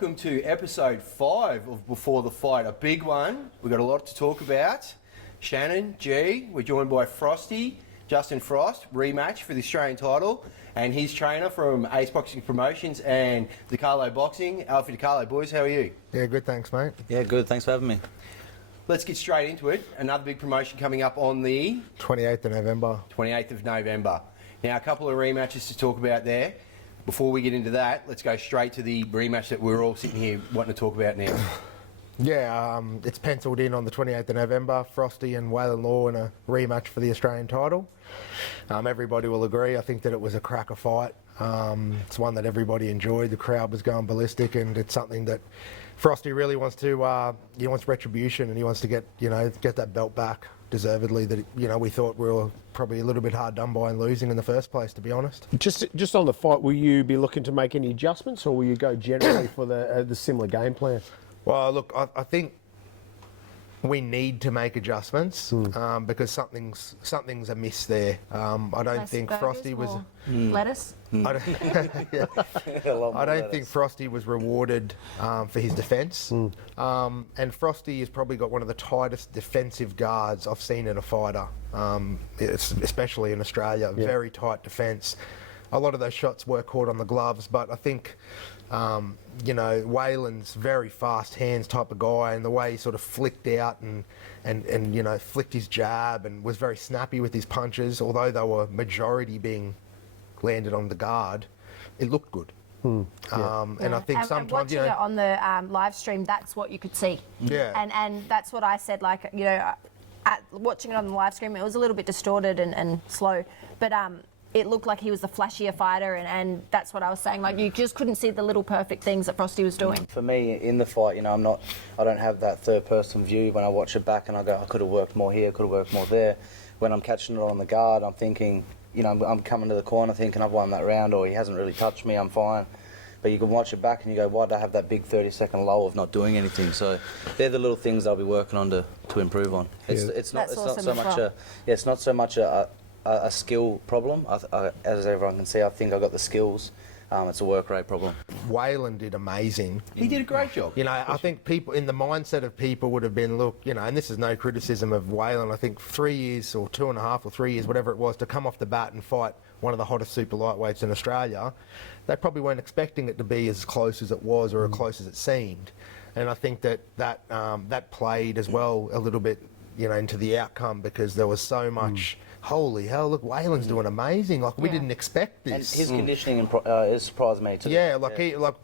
welcome to episode 5 of Before the Fight, a big one. We've got a lot to talk about. Shannon, G, we're joined by Frosty, Justin Frost, rematch for the Australian title, and his trainer from Ace Boxing Promotions and DiCarlo Boxing, Alfie DiCarlo. Boys, how are you? Yeah, good, thanks, mate. Yeah, good, thanks for having me. Let's get straight into it. Another big promotion coming up on the 28th of November. 28th of November. Now, a couple of rematches to talk about there. Before we get into that, let's go straight to the rematch that we're all sitting here wanting to talk about now. Yeah, it's penciled in on the 28th of November. Frosty and Waylon Law in a rematch for the Australian title. Everybody will agree. I think that it was a cracker fight. It's one that everybody enjoyed. The crowd was going ballistic, and it's something that Frosty really wants to. He wants retribution, and he wants to get that belt back deservedly. That we thought we were probably a little bit hard done by in losing in the first place, to be honest. Just on the fight, will you be looking to make any adjustments, or will you go generally for the similar game plan? Well, look, I think we need to make adjustments because something's amiss there. I don't think Frosty was lettuce. I don't think Frosty was rewarded for his defence. And Frosty has probably got one of the tightest defensive guards I've seen in a fighter, especially in Australia. Yeah. Very tight defence. A lot of those shots were caught on the gloves, but I think Waylon's very fast hands type of guy, and the way he sort of flicked out and flicked his jab and was very snappy with his punches, although they were majority being landed on the guard, it looked good. And I think sometimes, watching it on the live stream, that's what you could see. Yeah. And that's what I said, watching it on the live stream, it was a little bit distorted and slow, but it looked like he was the flashier fighter, and that's what I was saying. Like, you just couldn't see the little perfect things that Frosty was doing. For me, in the fight, I don't have that third-person view. When I watch it back and I go, I could have worked more here, could have worked more there. When I'm catching it on the guard, I'm thinking, I'm coming to the corner thinking I've won that round, or he hasn't really touched me, I'm fine. But you can watch it back and you go, why did I have that big 30-second lull of not doing anything? So they're the little things I'll be working on to improve on. It's not so much a skill problem. As everyone can see, I think I got the skills. It's a work rate problem. Waylon did amazing. He did a great job. I think people, in the mindset of people, would have been, look, and this is no criticism of Waylon, I think 3 years or 2.5 or 3 years, whatever it was, to come off the bat and fight one of the hottest super lightweights in Australia, they probably weren't expecting it to be as close as it was or as close as it seemed. And I think that played as well a little bit, into the outcome, because there was so much... Holy hell, look, Waylon's doing amazing. We didn't expect this. And his conditioning has surprised me too. Yeah,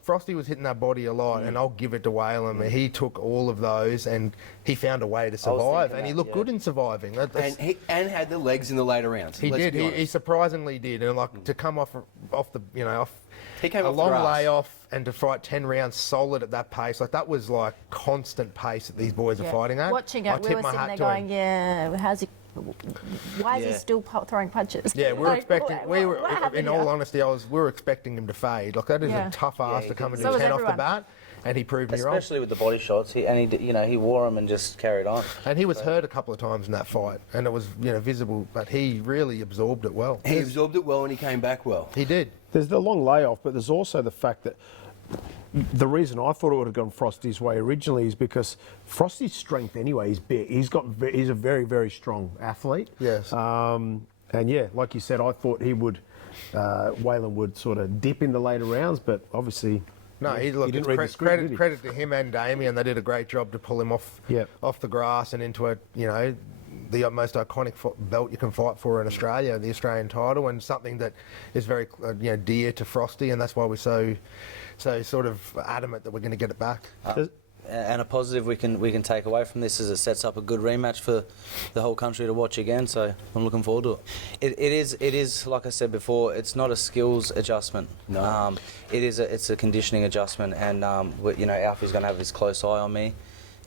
Frosty was hitting that body a lot, and I'll give it to Waylon. He took all of those, and he found a way to survive, and he looked good in surviving. And had the legs in the later rounds. He did. He surprisingly did. And to come off he came a off long the grass. layoff and to fight 10 rounds solid at that pace, that was like constant pace that these boys are fighting at. Watching it, we were sitting there going, why is he still throwing punches? Yeah, in all honesty, we were expecting him to fade. That is a tough ask to come and do 10 off the bat, and he proved me wrong. Especially with the body shots, he wore them and just carried on. And he was hurt a couple of times in that fight, and it was visible, but he really absorbed it well. He absorbed it well, and he came back well. He did. There's the long layoff, but there's also the fact that the reason I thought it would have gone Frosty's way originally is because Frosty's strength anyway is big. He's a very, very strong athlete. Yes. And yeah, like you said, I thought Waylon would sort of dip in the later rounds, but obviously... No, he didn't read the script, credit to him and Damien. They did a great job to pull him off the grass and into the most iconic belt you can fight for in Australia, the Australian title, and something that is very dear to Frosty, and that's why we're so sort of adamant that we're going to get it back. And a positive we can take away from this is it sets up a good rematch for the whole country to watch again. So I'm looking forward to it. It is like I said before, it's not a skills adjustment. No. It's a conditioning adjustment, and Alfie's going to have his close eye on me,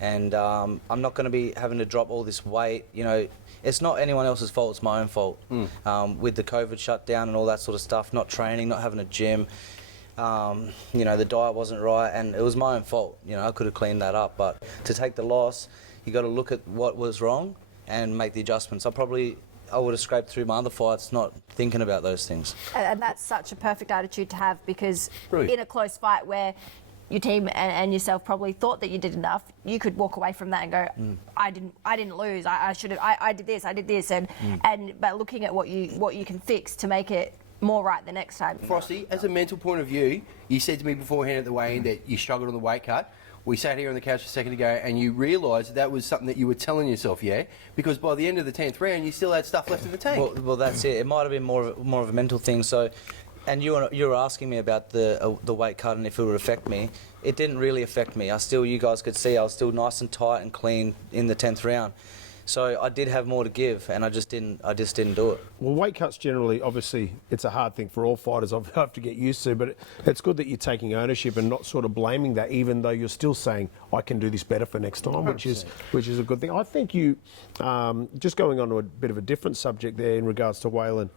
and I'm not going to be having to drop all this weight. It's not anyone else's fault. It's my own fault. With the COVID shutdown and all that sort of stuff, not training, not having a gym. The diet wasn't right, and it was my own fault. I could have cleaned that up, but to take the loss, you got to look at what was wrong and make the adjustments. I would have scraped through my other fights not thinking about those things. And that's such a perfect attitude to have, because Brilliant. in a close fight where your team and yourself probably thought that you did enough, you could walk away from that and go, I didn't lose. I should have. I did this, and but looking at what you can fix to make it more right the next time. Frosty, as a mental point of view, you said to me beforehand at the weigh-in that you struggled on the weight cut. We sat here on the couch a second ago and you realised that was something that you were telling yourself, yeah? Because by the end of the 10th round, you still had stuff left in the tank. Well, that's it. It might have been more of a mental thing. So, and you were asking me about the weight cut and if it would affect me. It didn't really affect me. You guys could see I was still nice and tight and clean in the 10th round. So I did have more to give, and I just didn't do it. Well, weight cuts generally, obviously, it's a hard thing for all fighters. I have to get used to, but it's good that you're taking ownership and not sort of blaming that, even though you're still saying I can do this better for next time, which is a good thing. I think you, just going on to a bit of a different subject there in regards to Waylon.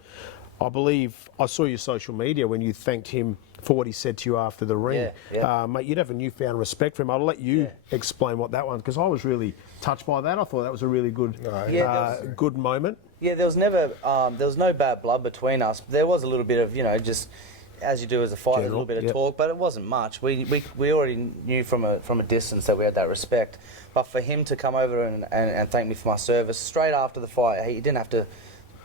I believe I saw your social media when you thanked him for what he said to you after the ring. Yeah. Mate, you'd have a newfound respect for him. I'll let you explain what that was, because I was really touched by that. I thought that was a really good, good moment. Yeah, there was no bad blood between us. There was a little bit of, just as you do as a fighter, a little bit of talk, but it wasn't much. We already knew from a distance that we had that respect. But for him to come over and thank me for my service straight after the fight, he didn't have to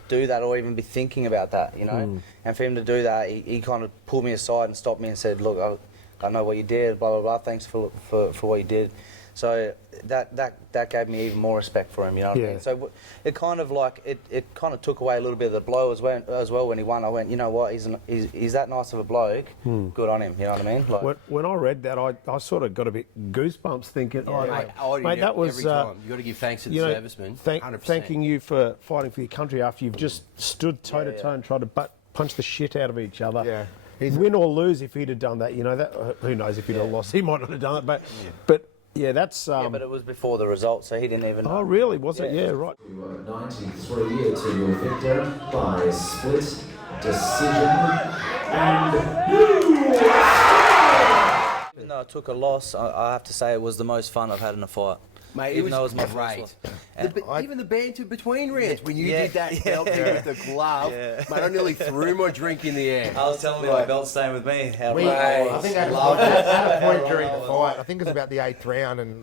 do that or even be thinking about that, And for him to do that, he kind of pulled me aside and stopped me and said, look, I know what you did, blah, blah, blah, thanks for what you did. So that gave me even more respect for him, you know what I mean? So it kind of like, it kind of took away a little bit of the blow as well when he won. I went, you know what, he's that nice of a bloke, good on him, you know what I mean? Like, when I read that, I sort of got a bit goosebumps thinking, mate, that was... every time. You've got to give thanks to the servicemen, 100%. Thanking you for fighting for your country after you've just stood toe-to-toe and tried to punch the shit out of each other. Yeah. Win or lose, if he'd have done that, that who knows if he'd have lost. He might not have done it, but yeah, that's... but it was before the result, so he didn't even know. Oh, really? Was it? Yeah, right. You were 93 to your victor by split decision. And even though I took a loss, I have to say it was the most fun I've had in a fight. Mate, even it was my great. first one. Even the banter between rounds, when you did that belt thing with the glove, mate, I nearly threw my drink in the air. I was telling you my belt's staying with me. I think at a point during the fight, I think it was about the 8th round, and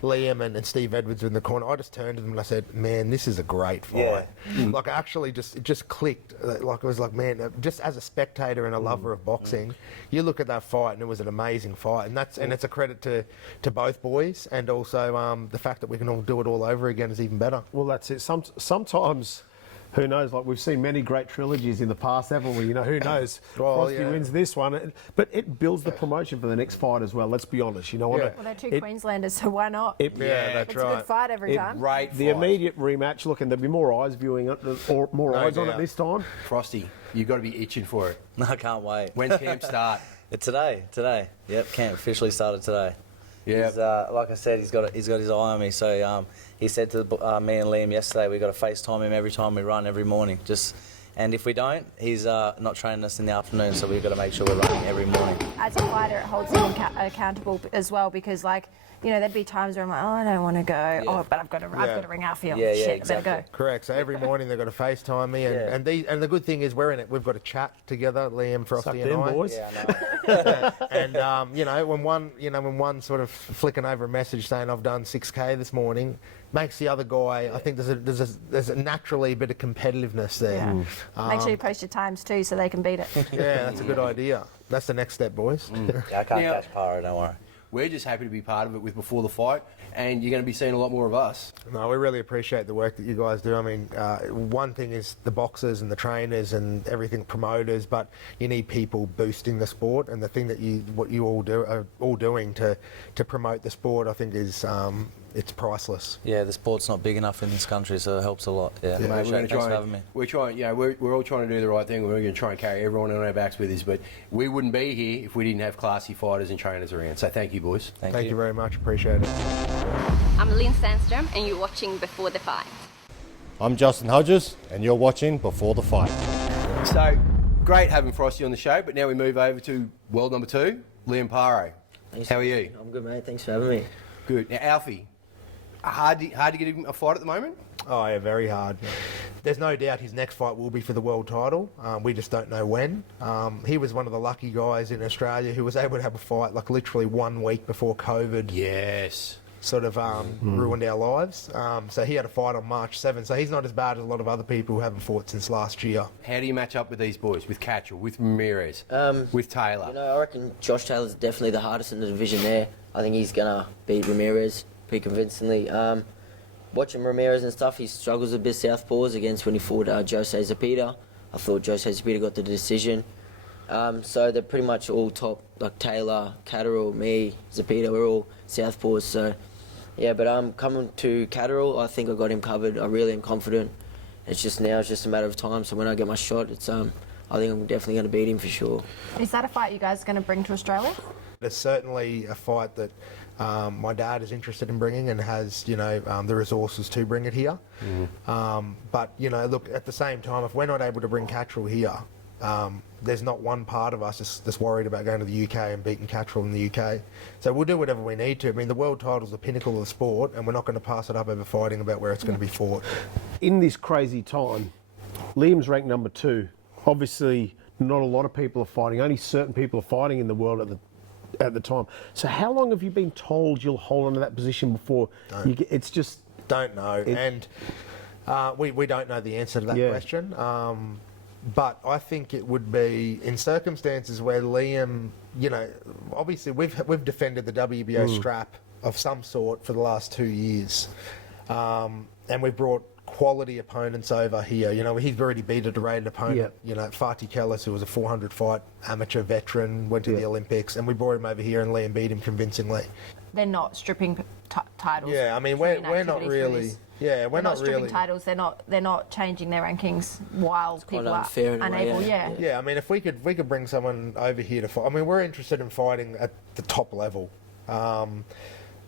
Liam and Steve Edwards were in the corner. I just turned to them and I said, man, this is a great fight. Like, actually, it just clicked. Like, it was like, man, just as a spectator and a lover of boxing, you look at that fight and it was an amazing fight. And it's a credit to both boys, and also the fact that we can all do it all over again is even better. Well, that's it. Sometimes, who knows, like we've seen many great trilogies in the past, haven't we? Who knows? Frosty wins this one. But it builds the promotion for the next fight as well, let's be honest. Well, they're two Queenslanders, so why not? That's right. It's a good fight every time. Great fight. The immediate rematch, look, and there'll be more eyes viewing it, or more eyes on it this time. Frosty, you've got to be itching for it. I can't wait. When's camp start? Today. Yep, camp officially started today. Yeah. Like I said, he's got his eye on me. So he said to me and Liam yesterday, we got to FaceTime him every time we run every morning. And if we don't, he's not training us in the afternoon. So we've got to make sure we're running every morning. As a fighter, it holds him accountable as well, because there'd be times where I'm like, oh, I don't want to go, but I've got to ring out for you. Shit, exactly. I better go. Correct. So every morning they've got to FaceTime me, and the good thing is we're in it. We've got a chat together, Liam, Frosty, and I. Boys. Yeah, I know. And when one sort of flicking over a message saying I've done 6K this morning, makes the other guy. I think there's a naturally a bit of competitiveness there. Yeah. Make sure you post your times too, so they can beat it. Yeah, that's a good idea. That's the next step, boys. Yeah, I can't catch Paro, don't worry. We're just happy to be part of it with Before the Fight, and you're going to be seeing a lot more of us. No, we really appreciate the work that you guys do. I mean, one thing is the boxers and the trainers and everything, promoters, but you need people boosting the sport. And the thing that what you all are doing to promote the sport, I think is it's priceless. Yeah, the sport's not big enough in this country, so it helps a lot. Yeah, Mate, thanks for having me. We're trying, we're all trying to do the right thing. We're going to try and carry everyone on our backs with us, but we wouldn't be here if we didn't have classy fighters and trainers around. So thank you, boys. Thank you very much. Appreciate it. I'm Lynn Sandstrom, and you're watching Before the Fight. I'm Justin Hodges, and you're watching Before the Fight. So, great having Frosty on the show, but now we move over to world number 2, Liam Paro. How are you? I'm good, mate. Thanks for having me. Good. Now, Alfie, hard to get him a fight at the moment? Oh, yeah, very hard. There's no doubt his next fight will be for the world title. We just don't know when. He was one of the lucky guys in Australia who was able to have a fight like literally 1 week before COVID. Yes. Sort of ruined our lives. So he had a fight on March 7th. So he's not as bad as a lot of other people who haven't fought since last year. How do you match up with these boys? With Catchell, with Ramirez, with Taylor? You know, I reckon Josh Taylor's definitely the hardest in the division there. I think he's going to beat Ramirez pretty convincingly. Watching Ramirez and stuff, he struggles a bit southpaws against when he fought Jose Zapita. I thought Jose Zapita got the decision. So they're pretty much all top, like Taylor, Catterall, me, Zapita, we're all southpaws. So, yeah, but coming to Catterall, I think I got him covered. I really am confident. It's just a matter of time. So when I get my shot, I think I'm definitely going to beat him for sure. Is that a fight you guys are going to bring to Australia? It's certainly a fight that my dad is interested in bringing and has, the resources to bring it here. But, look, at the same time, if we're not able to bring Catterall here, there's not one part of us that's worried about going to the UK and beating Catterall in the UK. So we'll do whatever we need to. I mean, the world title's the pinnacle of the sport, and we're not going to pass it up over fighting about where it's going to be fought. In this crazy time, Liam's ranked number 2. Obviously, not a lot of people are fighting. Only certain people are fighting in the world at the time. So how long have you been told you'll hold on to that position before you get? It's just don't know, and we don't know the answer to that question. But I think it would be in circumstances where Liam, obviously we've defended the WBO strap of some sort for the last 2 years, and we've brought quality opponents over here. He's already beat a rated opponent. Fatih Kellis, who was a 400 fight amateur veteran, went to the Olympics, and we brought him over here, and Liam beat him convincingly. They're not stripping titles. Yeah, I mean we're not really. Yeah, we're not stripping really. titles. They're not changing their rankings while people are unable. Yeah, I mean if we could bring someone over here to fight. I mean we're interested in fighting at the top level.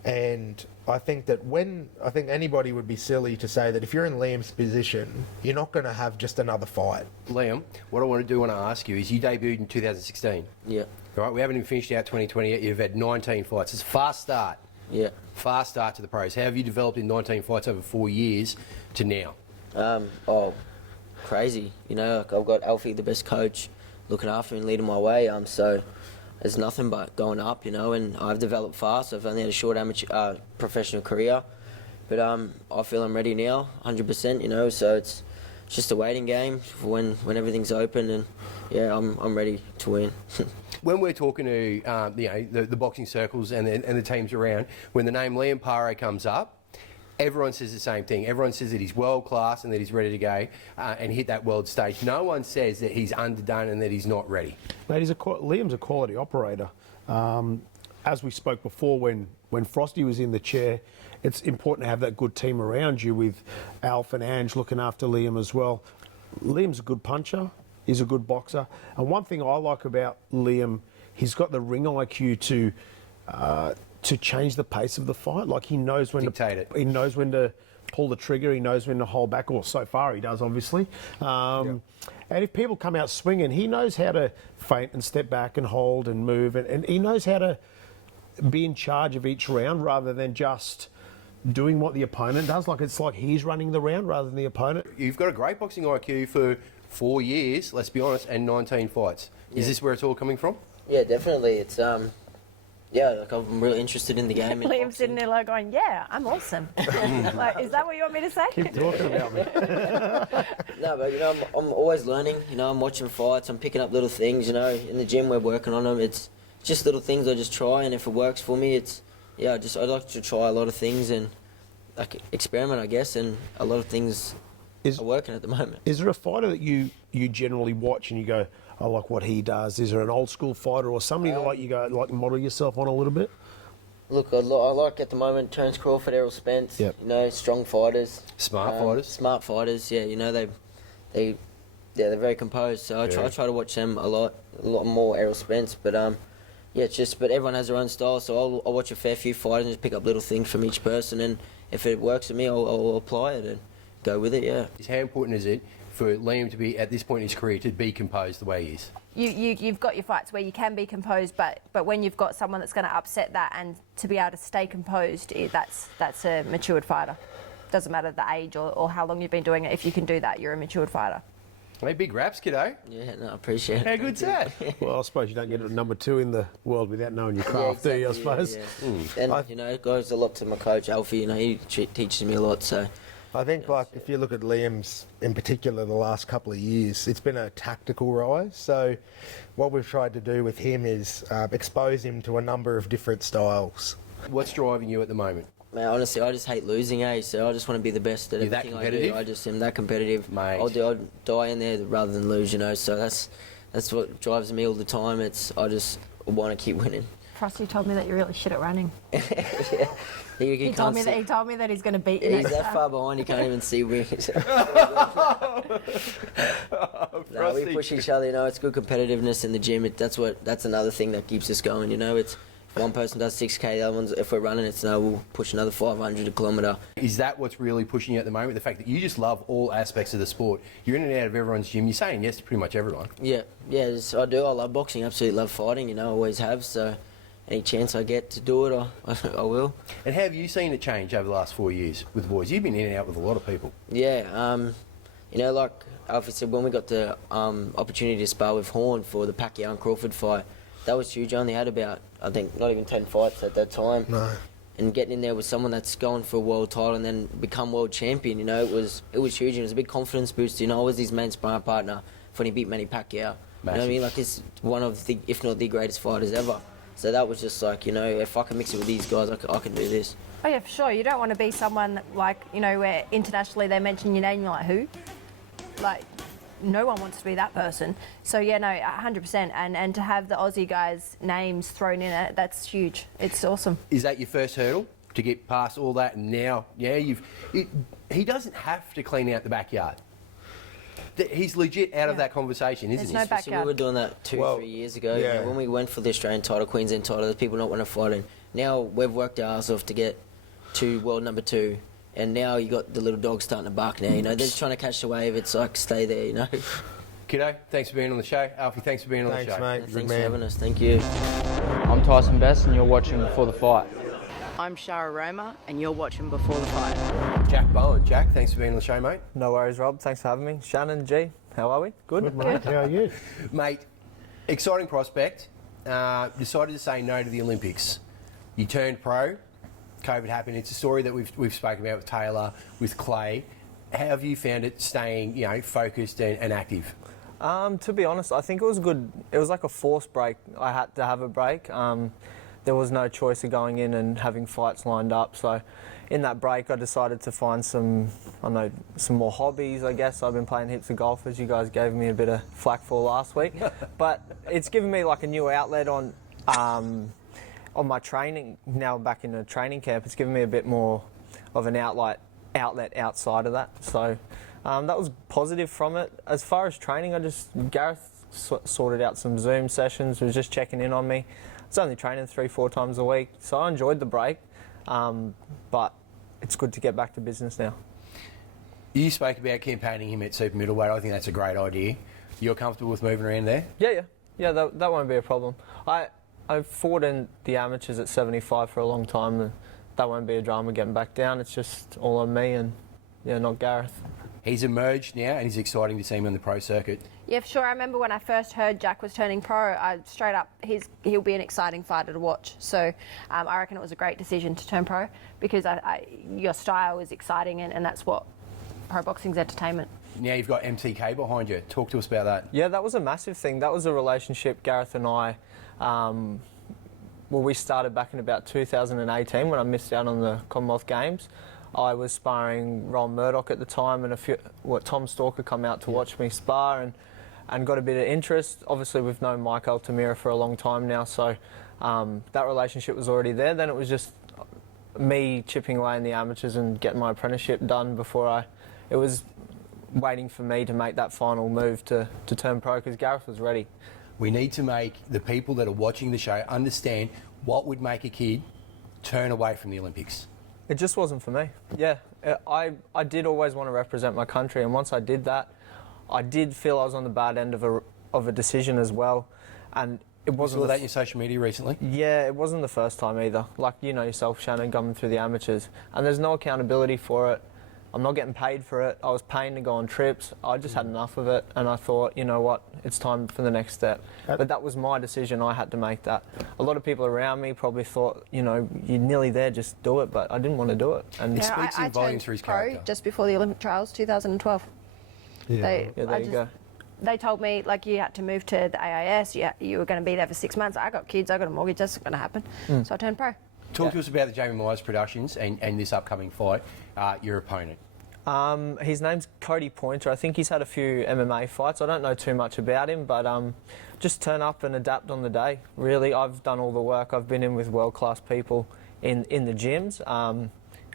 And I think that anybody would be silly to say that if you're in Liam's position, you're not going to have just another fight. Liam, what I want to ask you is you debuted in 2016. Yeah. Right, we haven't even finished out 2020 yet. You've had 19 fights. It's a fast start. Yeah. Fast start to the pros. How have you developed in 19 fights over 4 years to now? Crazy. I've got Alfie, the best coach, looking after me and leading my way. So it's nothing but going up, and I've developed fast. I've only had a short amateur professional career, but I feel I'm ready now, 100%. So it's just a waiting game for when everything's open, and I'm ready to win. When we're talking to the boxing circles and the teams around, when the name Liam Paro comes up, everyone says the same thing. Everyone says that he's world class and that he's ready to go and hit that world stage. No one says that he's underdone and that he's not ready. Mate, Liam's a quality operator. As we spoke before, when Frosty was in the chair, it's important to have that good team around you with Alf and Ange looking after Liam as well. Liam's a good puncher. He's a good boxer. And one thing I like about Liam, he's got the ring IQ to change the pace of the fight. Like he knows when he knows when to pull the trigger. He knows when to hold back. Or so far he does, obviously. And if people come out swinging, he knows how to feint and step back and hold and move. And he knows how to be in charge of each round rather than just doing what the opponent does. It's like he's running the round rather than the opponent. You've got a great boxing IQ for 4 years, let's be honest, and 19 fights. Is this where it's all coming from? Yeah, definitely. It's I'm really interested in the game. Liam's sitting there going, yeah, I'm awesome. Is that what you want me to say? Keep talking about me. No, but I'm always learning. I'm watching fights. I'm picking up little things. In the gym we're working on them. It's just little things I just try, and if it works for me, I like to try a lot of things and experiment, I guess, and a lot of things are working at the moment. Is there a fighter that you generally watch and you go, I like what he does? Is there an old school fighter or somebody that you go model yourself on a little bit? Look, I like at the moment Terence Crawford, Errol Spence. Yep. Strong fighters. Smart fighters. Smart fighters. Yeah, they're very composed. So I try to watch them a lot more Errol Spence. But but everyone has their own style. So I'll watch a fair few fighters and just pick up little things from each person. And if it works for me, I'll apply it and go with it. Yeah. How important is it for Liam to be, at this point in his career, to be composed the way he is? You've got your fights where you can be composed, but when you've got someone that's going to upset that and to be able to stay composed, that's a matured fighter. doesn't matter the age or how long you've been doing it. If you can do that, you're a matured fighter. Hey, big raps, kiddo. Yeah, no, I appreciate it. How good's that? Well, I suppose you don't get to number 2 in the world without knowing your craft, do you, I suppose? Yeah. And, you know, it goes a lot to my coach, Alfie. You know, he teaches me a lot, so... I think, like, if you look at Liam's, in particular, the last couple of years, it's been a tactical rise. So what we've tried to do with him is expose him to a number of different styles. What's driving you at the moment? Man, honestly, I just hate losing, So I just want to be the best at You're that everything I do. competitive? I just am that competitive. Mate. I'll die in there rather than lose, you know. So that's what drives me all the time. I just want to keep winning. Frosty told me that you're really shit at running. Yeah. He told me that he's going to beat you. He's next that time. far behind, he can't even see me. No, we push each other, you know. It's good competitiveness in the gym. That's another thing that keeps us going, you know. It's if one person does 6K, the other one's, if we're running, it's no, we'll push another 500 a kilometre. Is that what's really pushing you at the moment? The fact that you just love all aspects of the sport. You're in and out of everyone's gym. You're saying yes to pretty much everyone. Yeah, I do. I love boxing. Absolutely love fighting. You know, I always have. So, any chance I get to do it, I will. And how have you seen it change over the last 4 years with the boys? You've been in and out with a lot of people. Yeah, you know, like Alfie said, when we got the opportunity to spar with Horn for the Pacquiao and Crawford fight, that was huge. I only had about, I think, not even 10 fights at that time. No. And getting in there with someone that's going for a world title and then become world champion, you know, it was huge. And it was a big confidence boost. You know, I was his main sparring partner when he beat Manny Pacquiao. You know what I mean? Like, he's one of the, if not the greatest fighters ever. So that was just like, you know, if I can mix it with these guys, I can do this. Oh yeah, for sure. You don't want to be someone like, you know, where internationally they mention your name, you're like, who? Like, no one wants to be that person. So yeah, no, 100%. And to have the Aussie guys' names thrown in it, that's huge. It's awesome. Is that your first hurdle to get past all that? And now, yeah, he doesn't have to clean out the backyard. He's legit out of that conversation, isn't There's he? no Especially we were doing that 3 years ago. yeah. You know, when we went for the Australian title, Queensland title, there's people not want to fight. And now we've worked our ass off to get to world number 2. And now you got the little dog starting to bark now. You know, they're just trying to catch the wave. It's like, stay there, you know. Kiddo, thanks for being on the show. Alfie, thanks for being on Thanks, the show. mate. Good Thanks for man. having us. Thank you. I'm Tyson Best and you're watching Before the Fight. I'm Shara Roma and you're watching Before the Fight. Jack Bowen. Jack, thanks for being on the show, mate. No worries, Rob. Thanks for having me. Shannon, G, how are we? Good? Mate, how are you? Mate, exciting prospect. Decided to say no to the Olympics. You turned pro. COVID happened. It's a story that we've spoken about with Taylor, with Clay. How have you found it staying, you know, focused and active? To be honest, I think it was good. It was like a forced break. I had to have a break. There was no choice of going in and having fights lined up. So in that break, I decided to find some more hobbies, I guess. I've been playing heaps of golf, as you guys gave me a bit of flack for last week. But it's given me like a new outlet on my training. Now back in a training camp, it's given me a bit more of an outlet outside of that. So that was positive from it. As far as training, Gareth sorted out some Zoom sessions, was just checking in on me. I was only training 3-4 times a week, so I enjoyed the break, but it's good to get back to business now. You spoke about campaigning him at super middleweight. I think that's a great idea. You're comfortable with moving around there? Yeah, that won't be a problem. I fought in the amateurs at 75 for a long time, and that won't be a drama getting back down. It's just all on me and, yeah, not Gareth. He's emerged now, and it's exciting to see him on the pro circuit. Yeah, for sure. I remember when I first heard Jack was turning pro, straight up, he'll be an exciting fighter to watch. So I reckon it was a great decision to turn pro because your style is exciting and that's what pro boxing's entertainment. Now you've got MTK behind you. Talk to us about that. Yeah, that was a massive thing. That was a relationship Gareth and I, we started back in about 2018 when I missed out on the Commonwealth Games. I was sparring Ron Murdoch at the time, and Tom Stalker come out to watch me spar and got a bit of interest. Obviously, we've known Mike Altamira for a long time now, so that relationship was already there. Then it was just me chipping away in the amateurs and getting my apprenticeship done before it was waiting for me to make that final move to turn pro because Gareth was ready. We need to make the people that are watching the show understand what would make a kid turn away from the Olympics. It just wasn't for me. Yeah, I did always want to represent my country, and once I did that, I did feel I was on the bad end of a decision as well, and it wasn't. You saw that in your social media recently? Yeah, it wasn't the first time either. Like, you know yourself, Shannon, coming through the amateurs, and there's no accountability for it. I'm not getting paid for it. I was paying to go on trips. I just had enough of it, and I thought, you know what, it's time for the next step. But that was my decision. I had to make that. A lot of people around me probably thought, you know, you're nearly there, just do it. But I didn't want to do it. And speaks in volumes for his character. Just before the Olympic trials, 2012. Yeah, there you go. They told me, like, you had to move to the AIS, you were going to be there for 6 months. I got kids, I got a mortgage, that's not going to happen. So I turned pro. Talk to us about the Jamie Myers Productions and this upcoming fight, your opponent. His name's Cody Pointer. I think he's had a few MMA fights. I don't know too much about him, but just turn up and adapt on the day. Really, I've done all the work. I've been in with world-class people in the gyms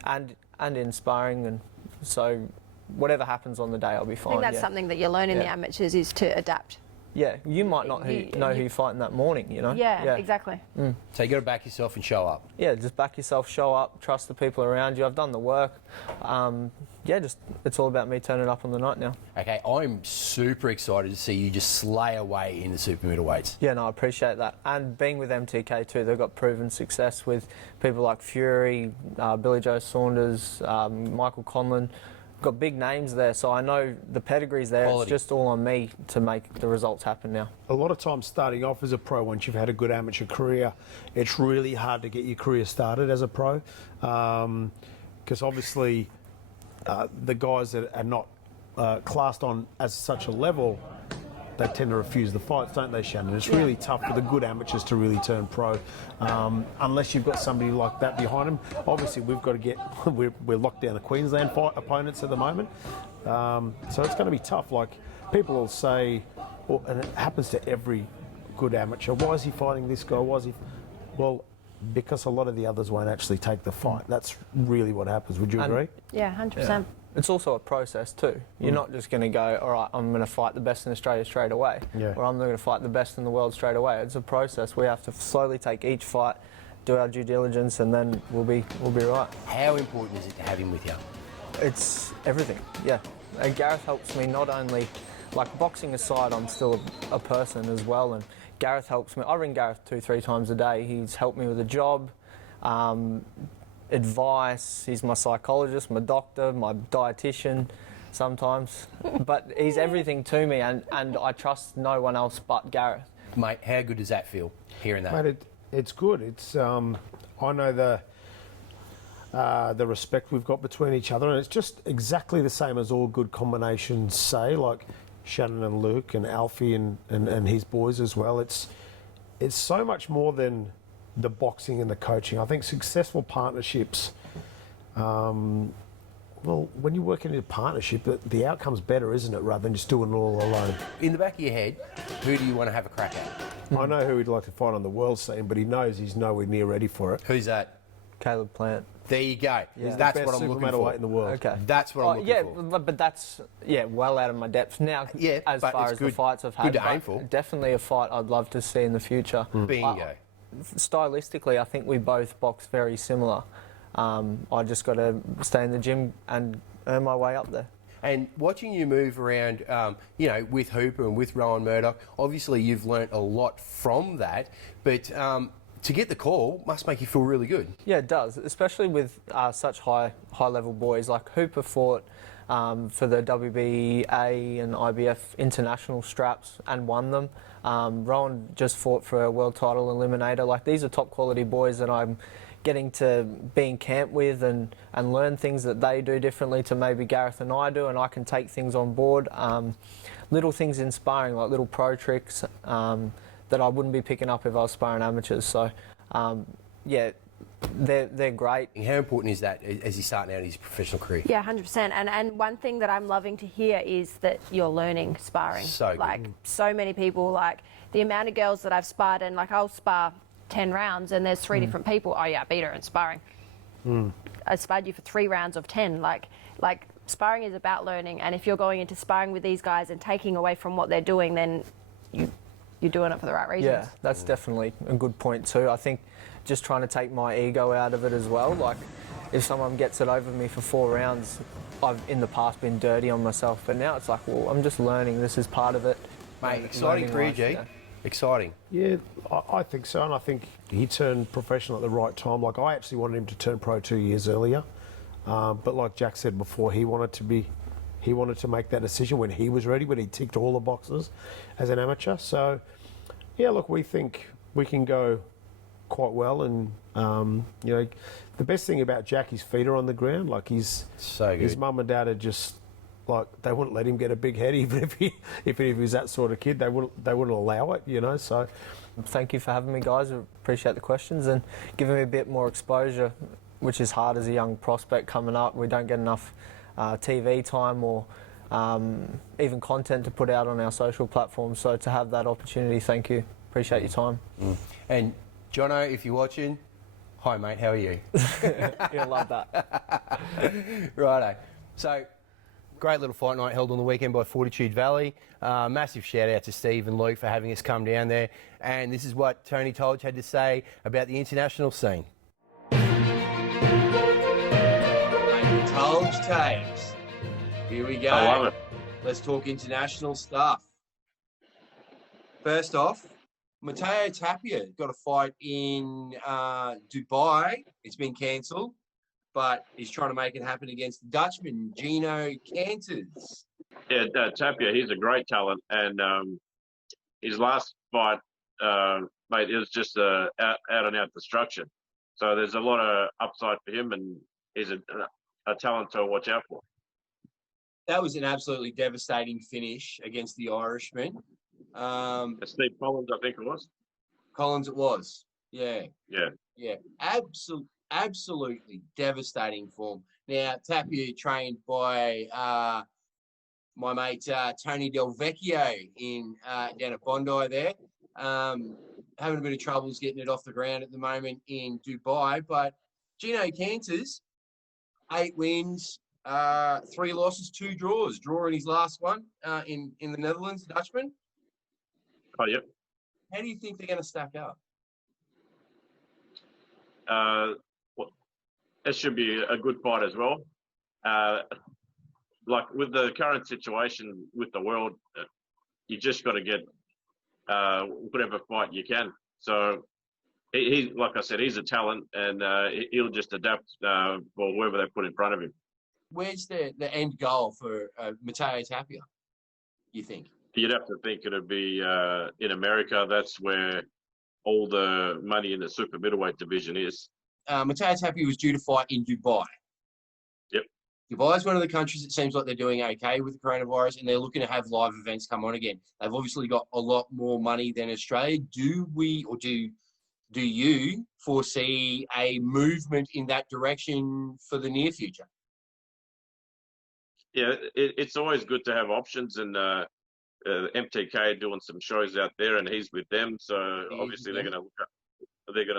and in sparring, and so whatever happens on the day, I'll be fine. I think that's something that you learn in the amateurs is to adapt. Yeah, you might not know who you're fighting that morning, you know? Yeah. Exactly. So you got to back yourself and show up. Yeah, just back yourself, show up, trust the people around you. I've done the work. It's all about me turning up on the night now. Okay, I'm super excited to see you just slay away in the super middleweights. Yeah, no, I appreciate that. And being with MTK too, they've got proven success with people like Fury, Billy Joe Saunders, Michael Conlon. Got big names there, so I know the pedigree's there. Quality. It's just all on me to make the results happen now. A lot of times starting off as a pro, once you've had a good amateur career, it's really hard to get your career started as a pro, because obviously the guys that are not classed on as such a level, they tend to refuse the fights, don't they, Shannon? It's really tough for the good amateurs to really turn pro, unless you've got somebody like that behind them. Obviously, we've got to get we're locked down the Queensland fight opponents at the moment, so it's going to be tough. Like, people will say, and it happens to every good amateur, why is he fighting this guy? Why is he? Well, because a lot of the others won't actually take the fight. That's really what happens. Would you agree? Yeah, 100%. Yeah. It's also a process too. You're not just going to go, all right, I'm going to fight the best in Australia straight away, or I'm going to fight the best in the world straight away. It's a process. We have to slowly take each fight, do our due diligence, and then we'll be right. How important is it to have him with you? It's everything. Yeah, and Gareth helps me not only, like, boxing aside, I'm still a person as well, and Gareth helps me. I ring Gareth 2-3 times a day. He's helped me with a job. Advice, he's my psychologist, my doctor, my dietitian sometimes, but he's everything to me, and I trust no one else but Gareth. Mate, how good does that feel, hearing that? Mate, it's good. It's I know the respect we've got between each other, and it's just exactly the same as all good combinations say, like Shannon and Luke and Alfie and his boys as well. It's so much more than the boxing and the coaching. I think successful partnerships, well, when you work in a partnership, the outcome's better, isn't it, rather than just doing it all alone. In the back of your head, who do you want to have a crack at? I know who he'd like to fight on the world scene, but he knows he's nowhere near ready for it. Who's that? Caleb Plant. There you go. Yeah. That's Best what I'm looking supermiddleweight for. in the world. Okay. That's what I'm looking for. But that's well out of my depth now. Yeah, as but far it's as good- the fights I've good had, to aim for. Definitely a fight I'd love to see in the future. Bingo. Stylistically, I think we both box very similar. I just got to stay in the gym and earn my way up there. And watching you move around, with Hooper and with Rowan Murdoch, obviously you've learnt a lot from that, but to get the call must make you feel really good. Yeah, it does, especially with such high level boys. Like Hooper fought for the WBA and IBF international straps and won them. Rowan just fought for a world title eliminator. Like, these are top quality boys that I'm getting to be in camp with and learn things that they do differently to maybe Gareth and I do, and I can take things on board. Little things in sparring, like little pro tricks that I wouldn't be picking up if I was sparring amateurs. So, they're great. How important is that as he's starting out his professional career? Yeah, 100%. And one thing that I'm loving to hear is that you're learning sparring. So good. Like, so many people, like, the amount of girls that I've sparred, and, like, I'll spar 10 rounds and there's 3 different people. Oh, yeah, I beat her in sparring. I sparred you for 3 rounds of 10. Like, sparring is about learning, and if you're going into sparring with these guys and taking away from what they're doing, then you're doing it for the right reasons. Yeah, that's definitely a good point too. I think just trying to take my ego out of it as well. Like, if someone gets it over me for 4 rounds, I've in the past been dirty on myself, but now it's like, well, I'm just learning. This is part of it. Mate, exciting career, life, G. yeah. Exciting. Yeah, I think so, and I think he turned professional at the right time. Like, I actually wanted him to turn pro 2 years earlier. But like Jack said before, he wanted to make that decision when he was ready, when he ticked all the boxes as an amateur. So, yeah, look, we think we can go quite well, and the best thing about Jack, his feet are on the ground. Like his mum and dad are just like, they wouldn't let him get a big head, even if he was that sort of kid. They wouldn't allow it, So thank you for having me, guys. I appreciate the questions and giving me a bit more exposure, which is hard as a young prospect coming up. We don't get enough TV time or even content to put out on our social platforms. So to have that opportunity, thank you. Appreciate your time. And Jono, if you're watching, hi mate, how are you? You'll love that. Righto. So, great little fight night held on the weekend by Fortitude Valley. Massive shout out to Steve and Luke for having us come down there. And this is what Tony Tolge had to say about the international scene. Tolge tapes. Here we go. I love it. Let's talk international stuff. First off, Matteo Tapia got a fight in Dubai. It's been cancelled, but he's trying to make it happen against the Dutchman, Gino Canters. Yeah, Tapia, he's a great talent, and his last fight, mate, it was just out and out destruction. So there's a lot of upside for him, and he's a talent to watch out for. That was an absolutely devastating finish against the Irishman. Steve Collins, I think it was. Collins, it was. Yeah. Yeah. Absolutely devastating form. Now, Tapia trained by my mate Tony Del Vecchio down at Bondi there. Having a bit of troubles getting it off the ground at the moment in Dubai. But Gino Canters, 8 wins, 3 losses, 2 draws. Draw in his last one in the Netherlands, the Dutchman. Oh, yep. How do you think they're going to stack up? It should be a good fight as well. Like with the current situation with the world, you just got to get whatever fight you can. So he, like I said, he's a talent, and he'll just adapt for whoever they put in front of him. Where's the end goal for Matteo Tapia, you think? You'd have to think it'd be in America. That's where all the money in the super middleweight division is. Matteo Tapia was due to fight in Dubai. Yep. Dubai is one of the countries that seems like they're doing okay with the coronavirus, and they're looking to have live events come on again. They've obviously got a lot more money than Australia. Do you foresee a movement in that direction for the near future? Yeah, it's always good to have options, and MTK doing some shows out there, and he's with them, so obviously they're going to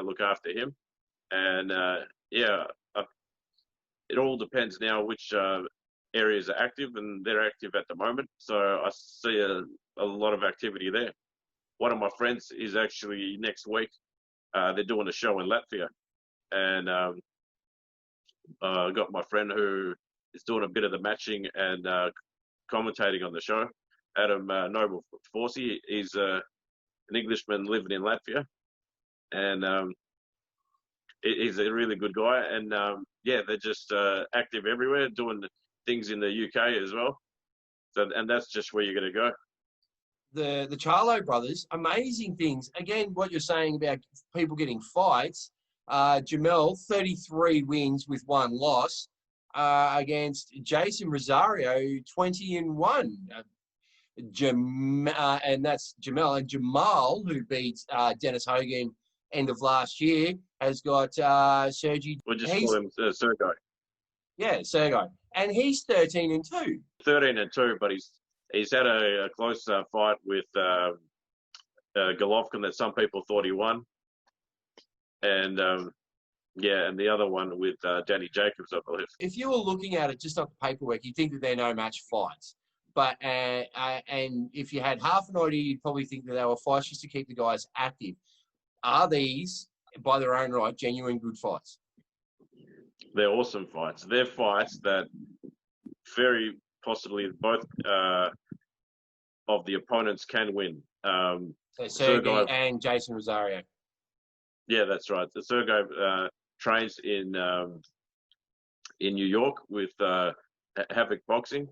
look after him, and it all depends now which areas are active, and they're active at the moment. So I see a lot of activity there. One of my friends is actually next week. They're doing a show in Latvia, and I got my friend who is doing a bit of the matching and commentating on the show. Adam Noble Forsey, he's an Englishman living in Latvia, and he's a really good guy. And they're just active everywhere, doing things in the UK as well. So, and that's just where you're going to go. The Charlo brothers, amazing things. Again, what you're saying about people getting fights. Jamel, 33 wins with 1 loss against Jason Rosario, 20-1. And that's Jamel. And Jamal, who beat Dennis Hogan end of last year, has got Sergey. We'll just call him Sergey. Yeah, Sergey. And he's 13-2. 13-2, but he's had a close fight with Golovkin that some people thought he won. And and the other one with Danny Jacobs, I believe. If you were looking at it just off the paperwork, you'd think that they're no-match fights. But and if you had half an idea, you'd probably think that they were fights just to keep the guys active. Are these, by their own right, genuine good fights? They're awesome fights. They're fights that very possibly both of the opponents can win. So Sergey and Jason Rosario. Yeah, that's right. The Sergey trains in in New York with Havoc Boxing,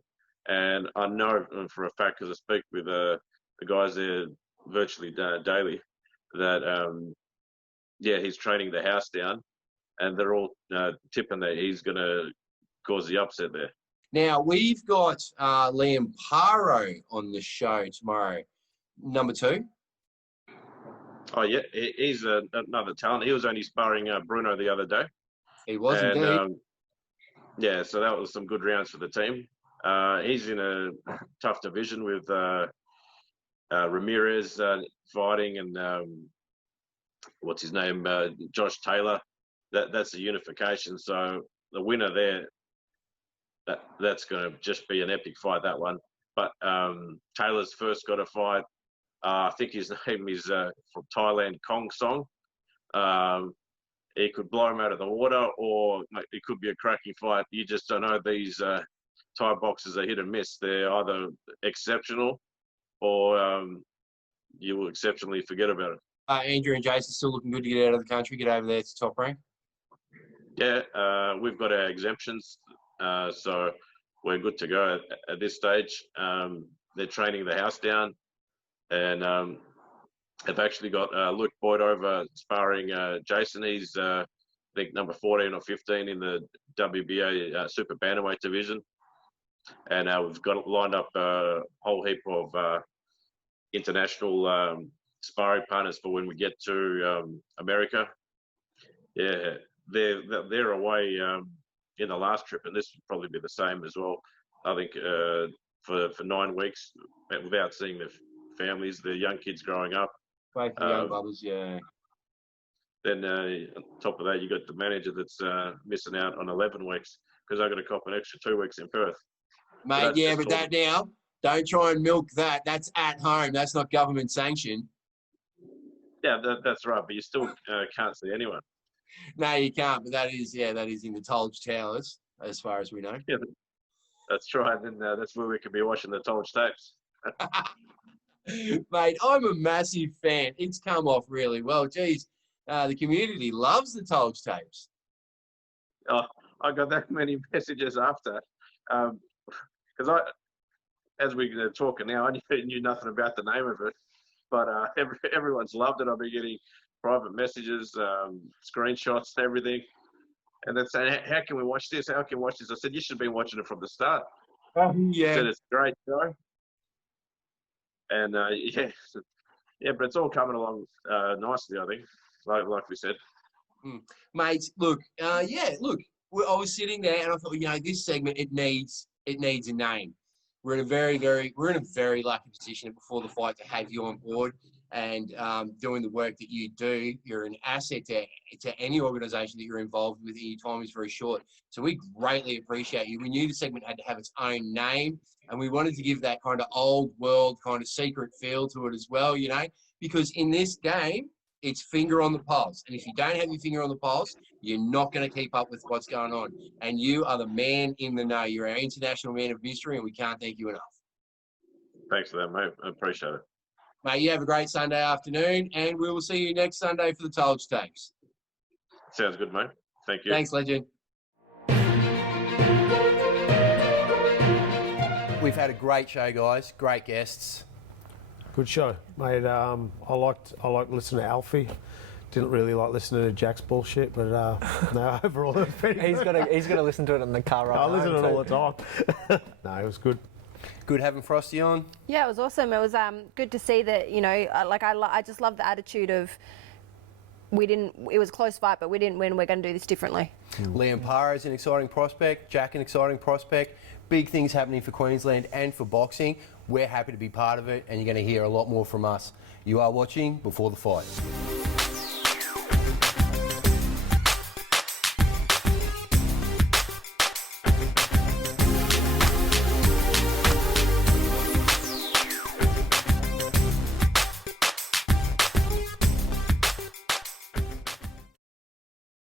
and I know for a fact because I speak with the guys there virtually daily that he's training the house down, and they're all tipping that he's going to cause the upset there. Now, we've got Liam Paro on the show tomorrow, number 2. Oh, yeah, he's another talent. He was only sparring Bruno the other day. He was indeed. Yeah, so that was some good rounds for the team. He's in a tough division with Ramirez fighting and what's his name, Josh Taylor. That's a unification. So the winner there, that's going to just be an epic fight, that one. But Taylor's first got a fight. I think his name is from Thailand, Kong Song. He could blow him out of the water, or it could be a cracking fight. You just don't know. These Thai boxers are hit and miss. They're either exceptional or you will exceptionally forget about it. Andrew and Jason still looking good to get out of the country, get over there to Top Rank? Yeah, we've got our exemptions, so we're good to go at this stage. They're training the house down, and they've actually got Luke Boyd over sparring Jason. He's, I think, number 14 or 15 in the WBA super bantamweight division. And we've got lined up a whole heap of international sparring partners for when we get to America. Yeah, they're away in the last trip, and this will probably be the same as well. I think for 9 weeks without seeing their families, the young kids growing up. Both the young brothers, yeah. Then on top of that, you got the manager that's missing out on 11 weeks because I got to cop an extra 2 weeks in Perth. Mate, yeah, but that now, don't try and milk that. That's at home. That's not government sanctioned. Yeah, that's right. But you still can't see anyone. No, you can't. But that is in the Tolge Towers, as far as we know. Yeah, that's right. And that's where we could be watching the Tolge tapes. Mate, I'm a massive fan. It's come off really well. Geez, the community loves the Tolge tapes. Oh, I got that many messages after. Because as we're talking now, I knew nothing about the name of it, but everyone's loved it. I've been getting private messages, screenshots, everything, and they're saying, "How can we watch this? How can we watch this?" I said, "You should have been watching it from the start." Yeah, said it's a great show, and yeah, but it's all coming along nicely. I think, like we said. Mate, look, I was sitting there and I thought, this segment it needs a name. We're in a very lucky position before the fight to have you on board and doing the work that you do. You're an asset to any organisation that you're involved with. Your time is very short, so we greatly appreciate you. We knew the segment had to have its own name, and we wanted to give that kind of old world kind of secret feel to it as well. Because in this game, it's finger on the pulse. And if you don't have your finger on the pulse, you're not going to keep up with what's going on. And you are the man in the know. You're our international man of mystery, and we can't thank you enough. Thanks for that, mate. I appreciate it. Mate, you have a great Sunday afternoon, and we will see you next Sunday for the Tolge tapes. Sounds good, mate. Thank you. Thanks, legend. We've had a great show, guys. Great guests. Good show, mate. I liked listening to Alfie. Didn't really like listening to Jack's bullshit, but no, overall it was pretty good. He's got to listen to it in the car right I listen to it all the time. No, it was good. Good having Frosty on. Yeah, it was awesome. It was good to see that, I just love the attitude of it was a close fight, but we didn't win. We're going to do this differently. Liam Paro is an exciting prospect. Jack, an exciting prospect. Big things happening for Queensland and for boxing. We're happy to be part of it, and you're going to hear a lot more from us. You are watching Before the Fight.